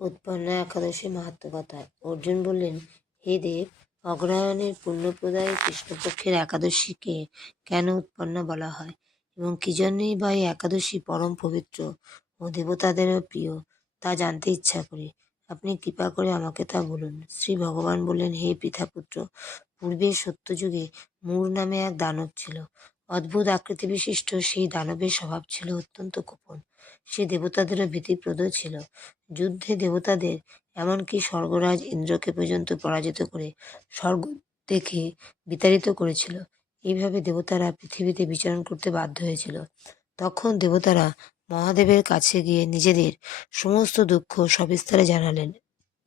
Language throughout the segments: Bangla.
উৎপন্না একাদশী মাহাত্ম কথা অর্জুন বললেন, হে দেব, অগ্রহায়ণের পুণ্যপ্রদায়ী কৃষ্ণপক্ষের একাদশীকে কেন উৎপন্না বলা হয়? এবং কি জন্যই বা এই একাদশী পরম পবিত্র ও দেবতাদেরও প্রিয়, তা জানতে ইচ্ছা করি। আপনি কৃপা করে আমাকে তা বলুন। শ্রী ভগবান বললেন, হে পিতাপুত্র, পূর্বে সত্যযুগে মূর নামে এক দানব ছিল। অদ্ভুত আকৃতি বিশিষ্ট সেই দানবের স্বভাব ছিল অত্যন্ত গোপন। সে দেবতাদেরও ভীতিপ্রদ ছিল। যুদ্ধে দেবতাদের এমনকি স্বর্গরাজ ইন্দ্রকে পর্যন্ত পরাজিত করে স্বর্গ দেখে বিতাড়িত করেছিল। এইভাবে দেবতারা পৃথিবীতে বিচরণ করতে বাধ্য হয়েছিল। তখন দেবতারা মহাদেবের কাছে গিয়ে নিজেদের সমস্ত দুঃখ সবিস্তারে জানালেন।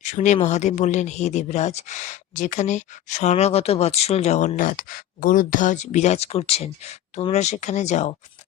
শুনে মহাদেব বললেন, হে দেবরাজ, যেখানে স্বর্ণগত বৎসল জগন্নাথ গরুধ্বজ বিরাজ করছেন, তোমরা সেখানে যাও।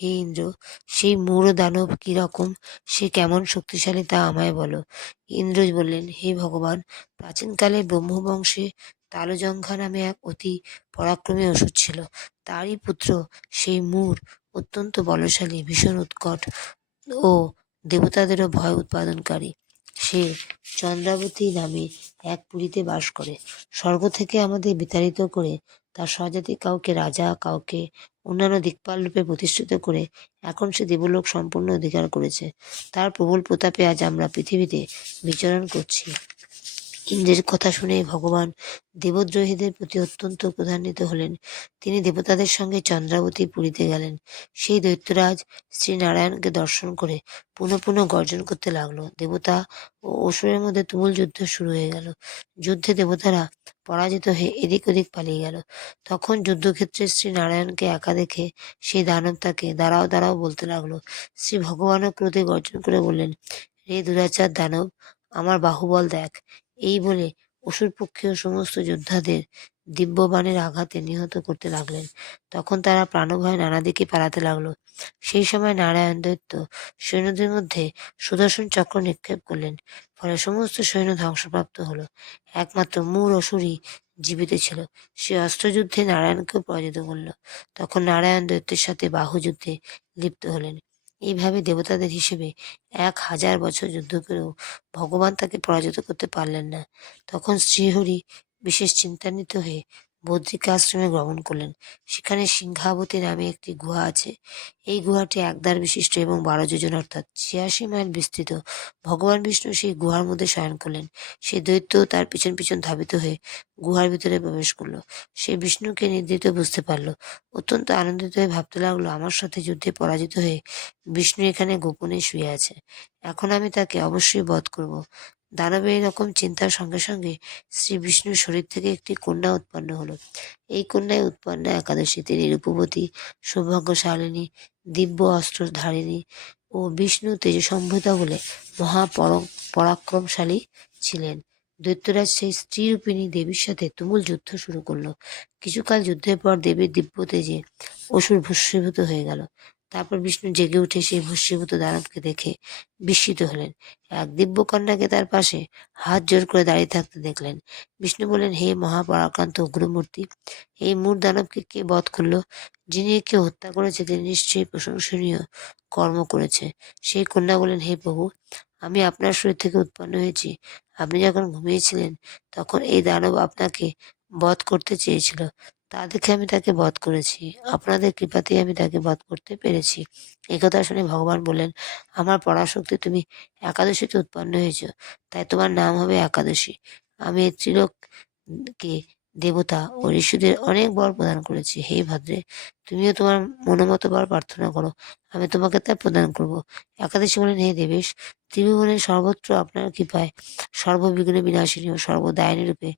হে ইন্দ্র, সেই মূঢ় দানব কি রকম সে কেমন শক্তিশালী তা আমায় বলো। ইন্দ্র বললেন, হে ভগবান, প্রাচীনকালে ব্রহ্মবংশে তালজঙ্ঘা নামে এক অতি পরাক্রমী অসুর ছিল। তারই পুত্র, সেই মূর, অত্যন্ত বলশালী, ভীষণ উৎকট ও দেবতাদেরও ভয় উৎপাদনকারী। সে চন্দ্রাবতী নামে এক পুরীতে বাস করে। স্বর্গ থেকে আমাদের বিতাড়িত করে তার স্বজাতি কাউকে রাজা, কাউকে অন্যান্য দিকপাল রূপে প্রতিষ্ঠিত করে এখন সে দেবলোক সম্পূর্ণ অধিকার করেছে। তার প্রবল প্রতাপে আজ আমরা পৃথিবীতে বিচরণ করছি। ইন্দ্রের কথা শুনে ভগবান দেবদ্রোহীদের প্রতি অত্যন্ত প্রধান্বিত হলেন। তিনি দেবতাদের সঙ্গে চন্দ্রাবতী পুরীতে গেলেন। সেই দৈত্যরাজ শ্রীনারায়ণকে দর্শন করে পুনঃ পুনঃ গর্জন করতে লাগল। দেবতা ও অসুরের মধ্যে তুমুল যুদ্ধ শুরু হয়ে গেল। যুদ্ধে দেবতারা পরাজিত হয়ে এদিক ওদিক পালিয়ে গেল। তখন যুদ্ধক্ষেত্রে শ্রী নারায়ণকে একা দেখে সেই দানব তাকে, দাঁড়াও দাঁড়াও, বলতে লাগল। শ্রী ভগবানও ক্রোধে গর্জন করে বললেন, রে দুরাচার দানব, আমার বাহুবল দেখ। এই বলে অসুর পক্ষীয় সমস্ত যোদ্ধাদের দিব্যবাণের আঘাতে নিহত করতে লাগলেন। তখন তারা প্রাণভয় নানা দিকে পালাতে লাগল। সেই সময় নারায়ণ দৈত্য সৈন্যদের মধ্যে সুদর্শন চক্র নিক্ষেপ করলেন। ফলে সমস্ত সৈন্য ধ্বংসপ্রাপ্ত হলো। একমাত্র মূর অসুরই জীবিত ছিল। সে অস্ত্রযুদ্ধে নারায়ণকেও পরাজিত করল। তখন নারায়ণ দৈত্যের সাথে বাহুযুদ্ধে লিপ্ত হলেন। এইভাবে দেবতাদের হিসেবে এক হাজার বছর যুদ্ধ করেও ভগবান তাকে পরাজিত করতে পারলেন না। তখন শ্রীহরি বিশেষ চিন্তান্বিত হয়ে বদ্রিকা আশ্রমে গমন করলেন। সেখানে সিংহাবতী নামে একটি গুহা আছে। এই গুহাটি একদার বিশিষ্ট এবং বারো যোজন, অর্থাৎ ছিয়াশি মাইল বিস্তৃত। ভগবান বিষ্ণু সেই গুহার মধ্যে শয়ন করলেন। সে দৈত্য তার পিছন পিছন ধাবিত হয়ে গুহার ভিতরে প্রবেশ করল। সে বিষ্ণুকে নির্দিত বুঝতে পারল। অত্যন্ত আনন্দিত হয়ে ভাবতে লাগল, আমার সাথে যুদ্ধে পরাজিত হয়ে বিষ্ণু এখানে গোপনে শুয়ে আছে। এখন আমি তাকে অবশ্যই বধ করব। দানবের এরকম চিন্তার সঙ্গে সঙ্গে শ্রী বিষ্ণুর শরীর থেকে একটি কন্যা উৎপন্ন হলো। এই কন্যায় উৎপন্ন একাদশী। তিনি রূপবতী, সৌভাগ্যশালিনী, দিব্য অস্ত্র ধারিণী ও বিষ্ণু তেজসম্ভূতা বলে মহা পরাক্রমশালী ছিলেন। দৈত্যরাজ সেই স্ত্রীরূপিণী দেবীর সাথে তুমুল যুদ্ধ শুরু করল। কিছুকাল যুদ্ধের পর দেবীর দিব্য তেজে অসুর ভস্মীভূত হয়ে গেল। তারপর বিষ্ণু জেগে উঠে সেই ভস্মীভূত দানবকে দেখে বিস্মিত হলেন। এক দিব্যকন্যাকে তার পাশে হাত জোর করে দাঁড়িয়ে থাকতে দেখলেন। বিষ্ণু বললেন, হে মহাপরাক্রান্ত উগ্রমূর্তি, এই মূর দানবকে কে বধ করল? যিনি একে হত্যা করেছে, তিনি নিশ্চয়ই প্রশংসনীয় কর্ম করেছে। সেই কন্যা বলেন হে প্রভু, আমি আপনার শরীর থেকে উৎপন্ন হয়েছি। আপনি যখন ঘুমিয়েছিলেন, তখন এই দানব আপনাকে বধ করতে চেয়েছিল। তা দেখে আমি তাকে বধ করেছি। আপনাদের কৃপাতেই আমি তাকে বধ করতে পেরেছি। একথা শুনে ভগবান বললেন, আমার পরাশক্তি তুমি একাদশীতে উৎপন্ন হয়েছ, তাই তোমার নাম হবে একাদশী। আমি চিরক ত্রিলোককে দেবতা ও ঋষিদের অনেক বর প্রদান করেছি। হে ভাদ্রে, তুমিও তোমার মনোমতো বর প্রার্থনা করো, আমি তোমাকে তা প্রদান করব। একাদশী বলেন, হে দেবেশ ত্রিভুবনের সর্বত্র আপনার কৃপায়, সর্ববিঘ্ন বিনাশিনী ও সর্বদায়নী রূপে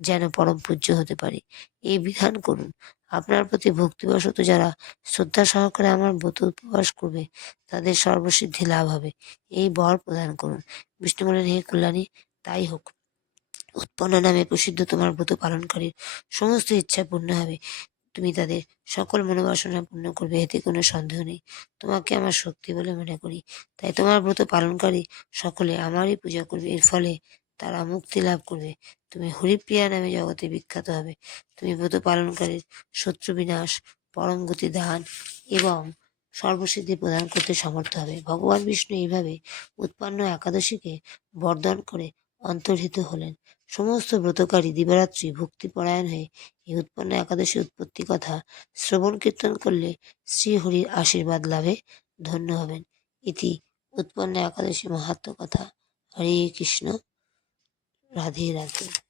যেন পরম পূজ্য হতে পারি। এই বিধান করুন। আপনার প্রতি ভক্তিবশত যারা শ্রদ্ধা সহকারে আমার ব্রত উপবাস করবে, তাদের সর্বসিদ্ধি লাভ হবে। এই বর প্রদান করুন। বিষ্ণু বলেন, হে কল্যাণী, তাই হোক। উৎপন্ন নামে প্রসিদ্ধ তোমার ব্রত পালনকারীর সমস্ত ইচ্ছা পূর্ণ হবে। তুমি তাদের সকল মনোবাসনা পূর্ণ করবে, এতে কোনো সন্দেহ নেই। তোমাকে আমার শক্তি বলে মনে করি। তাই তোমার ব্রত পালনকারী সকলে আমারই পূজা করবে। এর ফলে তারা মুক্তি লাভ করবে। তুমি হরিপ্রিয়া নামে জগতে বিখ্যাত হবে। তুমি ব্রত পালনকারীর শত্রু বিনাশ, পরম গতি দান এবং সর্বসিদ্ধি প্রদান করতে সমর্থ হবে। ভগবান বিষ্ণু এইভাবে উৎপন্ন একাদশীকে বর্ধন করে অন্তর্হিত হলেন। সমস্ত ব্রতকারী দিবারাত্রি ভক্তিপরায়ণ হয়ে এই উৎপন্ন একাদশী উৎপত্তি কথা শ্রবণ কীর্তন করলে শ্রীহরির আশীর্বাদ লাভে ধন্য হবেন। ইতি উৎপন্ন একাদশী মাহাত্ম কথা। হরে কৃষ্ণ। রাধে রাধে।